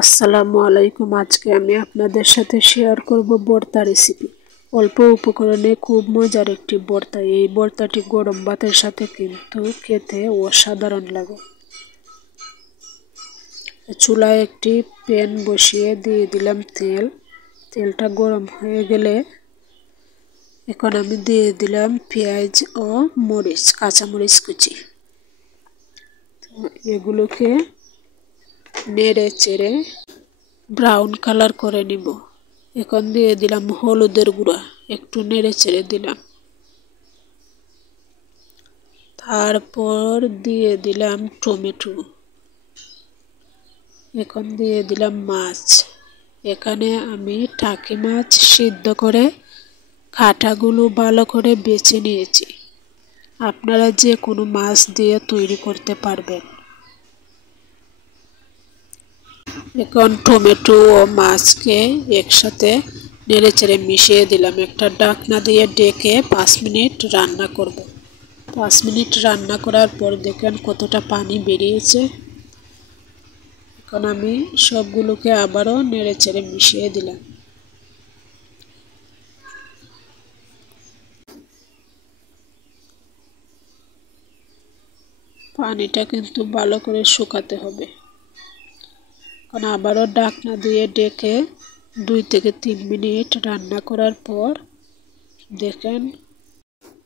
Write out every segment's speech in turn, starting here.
আসসালামু আলাইকুম। আজকে আমি আপনাদের সাথে শেয়ার করব ভর্তা রেসিপি। অল্প উপকরণে খুব মজার একটি ভর্তা। এই ভর্তাটি গরম ভাতের সাথে কিন্তু খেতে অসাধারণ লাগে। চুলায় একটি প্যান বসিয়ে দিয়ে দিলাম তেল। তেলটা গরম হয়ে গেলে এখন আমি দিয়ে দিলাম পেঁয়াজ ও মরিচ, কাঁচামরিচ কুচি। এগুলোকে নেড়ে চেড়ে ব্রাউন কালার করে নিব। এখন দিয়ে দিলাম হলুদের গুঁড়া, একটু নেড়ে চেড়ে দিলাম। তারপর দিয়ে দিলাম টমেটো। এখন দিয়ে দিলাম মাছ। এখানে আমি টাকি মাছ সিদ্ধ করে কাঁটাগুলো ভালো করে বেছে নিয়েছি। আপনারা যে কোনো মাছ দিয়ে তৈরি করতে পারবেন। এখন টমেটো ও মাছকে একসাথে নেড়েচেড়ে মিশিয়ে দিলাম। একটা ঢাকনা দিয়ে ঢেকে 5 মিনিট রান্না করব। 5 মিনিট রান্না করার পর দেখেন কতটা পানি বেরিয়েছে। এখন আমি সবগুলোকে আবারও নেড়েচেড়ে মিশিয়ে দিলাম। পানিটা কিন্তু ভালো করে শুকাতে হবে। এখন আবারও ঢাকনা দিয়ে ঢেকে 2 থেকে 3 মিনিট রান্না করার পর দেখেন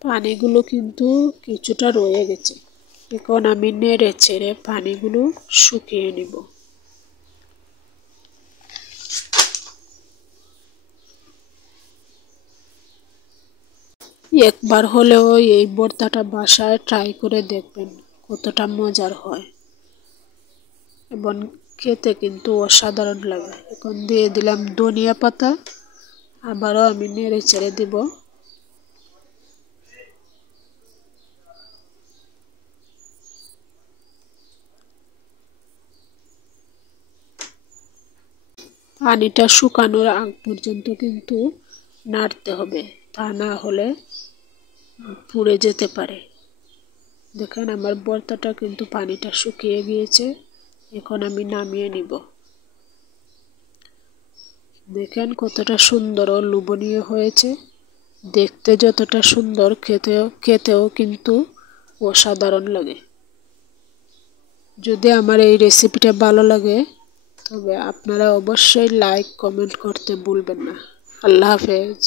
পানিগুলো কিন্তু কিছুটা রয়ে গেছে। এখন আমি নেড়ে চেড়ে পানিগুলো শুকিয়ে নিব। একবার হলেও এই ভর্তাটা বাসায় ট্রাই করে দেখবেন, কতটা মজার হয় এবং খেতে কিন্তু অসাধারণ লাগে। এখন দিয়ে দিলাম ধনিয়া পাতা। আবারও আমি নেড়ে চেড়ে দিব। পানিটা শুকানোর আগ পর্যন্ত কিন্তু নাড়তে হবে, তা না হলে পুড়ে যেতে পারে। দেখেন আমার ভর্তাটা কিন্তু পানিটা শুকিয়ে গিয়েছে। এখন আমি নামিয়ে নিব। দেখেন কতটা সুন্দর ও লোভনীয় হয়েছে। দেখতে যতটা সুন্দর, খেতেও কিন্তু অসাধারণ লাগে। যদি আমার এই রেসিপিটা ভালো লাগে তবে আপনারা অবশ্যই লাইক কমেন্ট করতে ভুলবেন না। আল্লাহ হাফেজ।